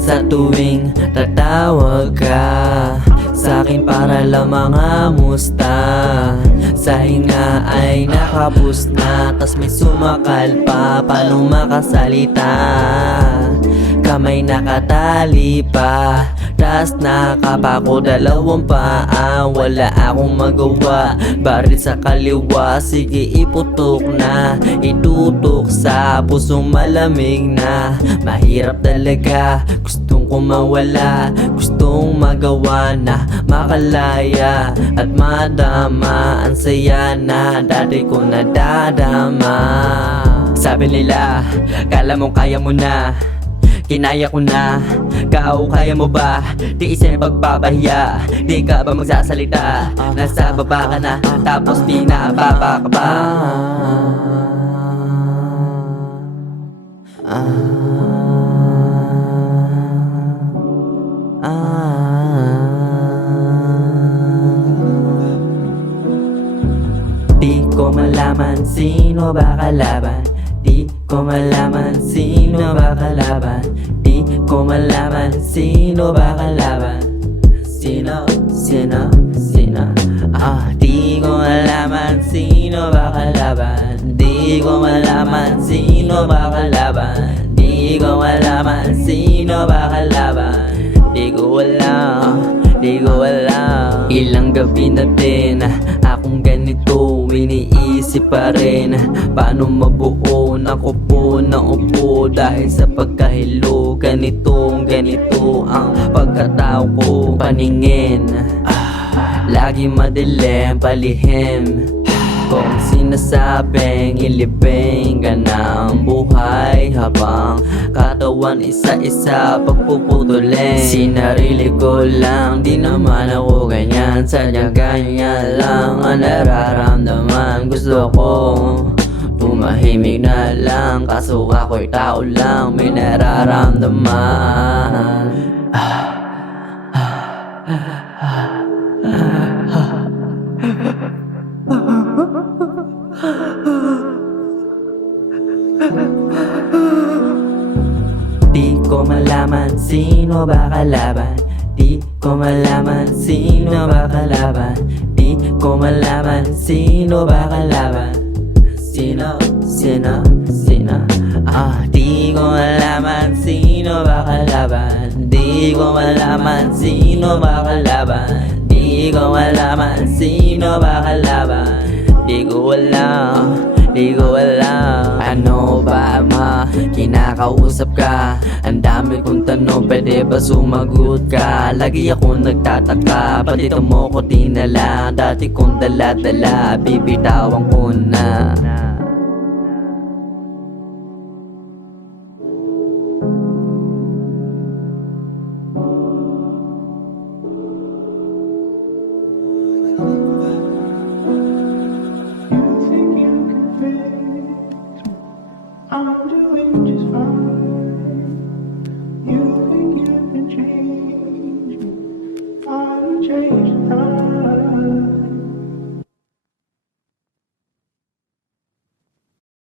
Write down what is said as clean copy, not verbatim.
Sa tuwing tatawag ka sa'kin para lang mga musta, sa hinga ay nakapus na, tas may sumakal pa, paano makasalita. Kamay nakatali pa, tas nakapako dalawang paa, wala akong magawa, baril sa kaliwa, sige iputok na, itutok sa pusong malamig na. Mahirap talaga, gustong kumawala, gustong magawa na makalaya at madama, ang saya na dati ko nadadama. Sabi nila, kala mo kaya mo na, kinaya ko na, kao kaya mo ba? Tiisin pagbabahiya, di ka ba magsasalita? Nasa baba ka na, tapos pinababa ka ba? Di ko malaman sino ba kalaban, di ko malaman sino ba kalaban, di ko malaman sino ba kalaban. Sino, sino, sino, di ko malaman sino ba kalaban, di ko malaman sino ba kalaban, di ko malaman sino ba kalaban. Di ko alam, di ko alam. Ilang gabi na din akong ganito, iniisip pa rin paano mabuo. Nakupo na upo dahil sa pagkahilo, ganito ang pagkatao ko. Paningin, lagi madilim, palihim, kung sinasabing ilibing ka na ang buhay, habang katawan isa-isa pagpuputulin. Sinarili ko lang, di naman ako ganyan, sadya ganyan lang ang nararamdaman. Gusto ko tumahimik na lang, kaso ako'y tao lang, may nararamdaman. Di ko malaman sino ba kalaban, di ko malaman sino ba kalaban, di ko malaman sino ba kalaban. Sino, sino, sino, di ko malaman sino ba kalaban, di ko malaman sino ba kalaban, di ko malaman sino ba kalaban. Di ko alam, di ko alam. Ano ba kinakausap ka? Ang dami kong tanong, pwede ba sumagot ka? Lagi ako nagtataka, ba't ito mo ko dinala? Dati kong dala-dala, bibitawan ko na. I'm doing just fine. You think you can change me? I changed.